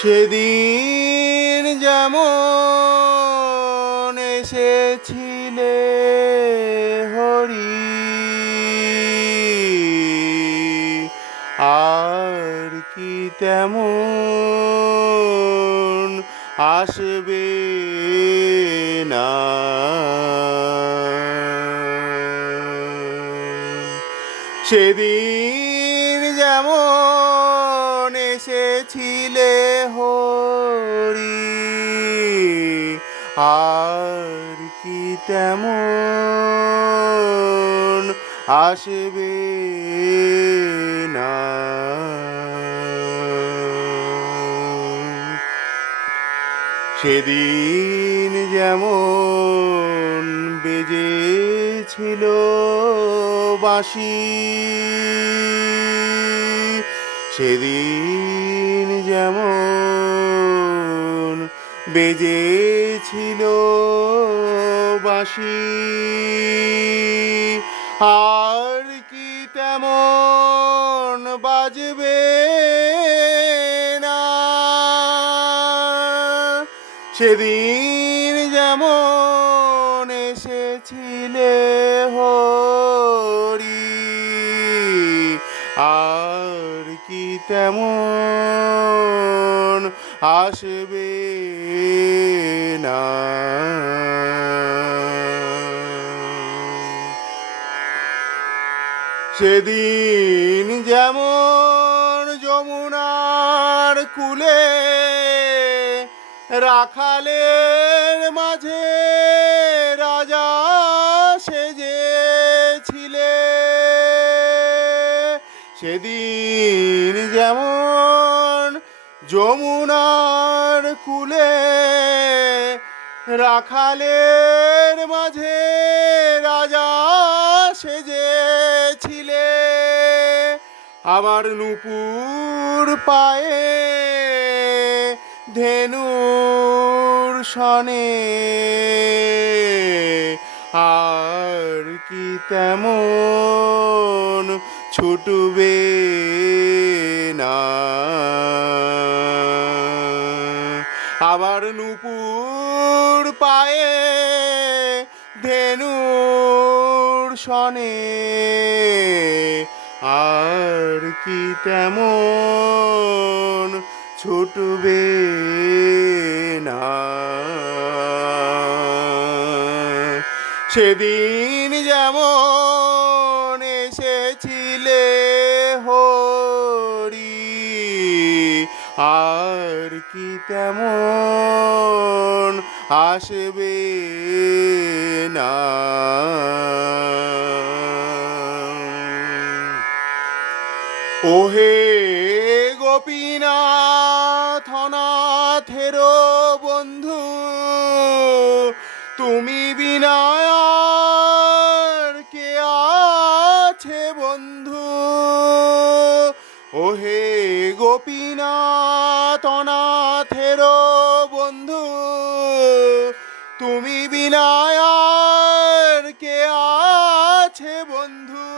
সেদিন যেমন এসেছিলে হরি আর কি তেমন আসবে না। সেদিন যেমন এসেছিলে হরি। আর কি তেমন আসবে না। সেদিন যেমন বেজেছিল বাঁশি সেদিন যেমন বেজেছিল বাঁশি আর কি তেমন বাজবে না। সেদিন যেমন এসেছিলে হরি আর তেমন আসবে না। সেদিন যেমন যমুনার কুলে রাখালের মাঝে সেদিন যেমন যমুনার কুলে রাখালের মাঝে রাজা সেজেছিলে আমার নুপুর পায়ে ধেনুর সনে, আর কি তেমন ছুটবে না। আবার নুপুর পায়ে ধেনুর সনে। আর কি তেমন ছুটবে না। সেদিন যেমন আর কি তেমন আসবে না। ওহে গোপীনাথ, অনাথের বন্ধু, তুমি বিনায়ার কে আছে বন্ধু? ওহে গোপীনাথ অনাথের বন্ধু, তুমি বিনায়ার কে আছে বন্ধু?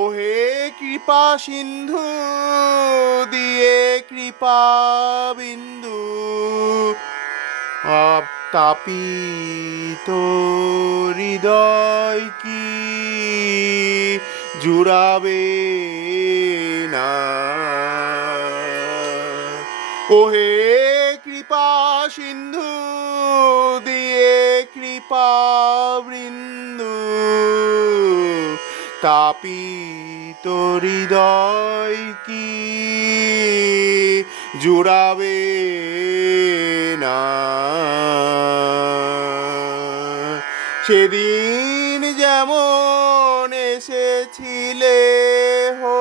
ওহে কৃপা সিন্ধু, দিয়ে কৃপা বিন্দু তাপিত হৃদয় কি জুড়াবে না। ওহে কৃপা সিন্ধু, দিয়ে কৃপা বৃন্দু, তাপিত হৃদয় কি জুড়াবে না? সেদিন যেমন এসেছিলে হরি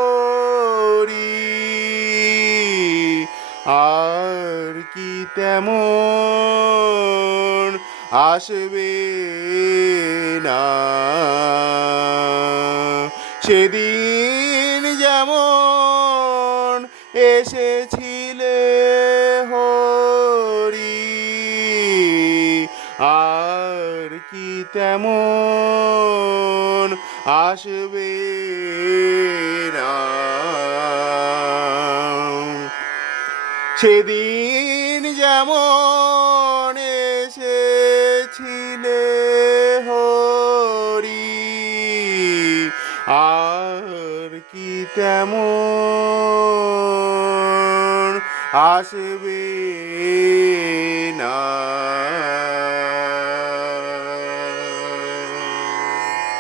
তেমন আসবে না। সেদিন যেমন এসেছিলে হরি আর কি তেমন আসবে না। সেদিন কি আসবি আসবে?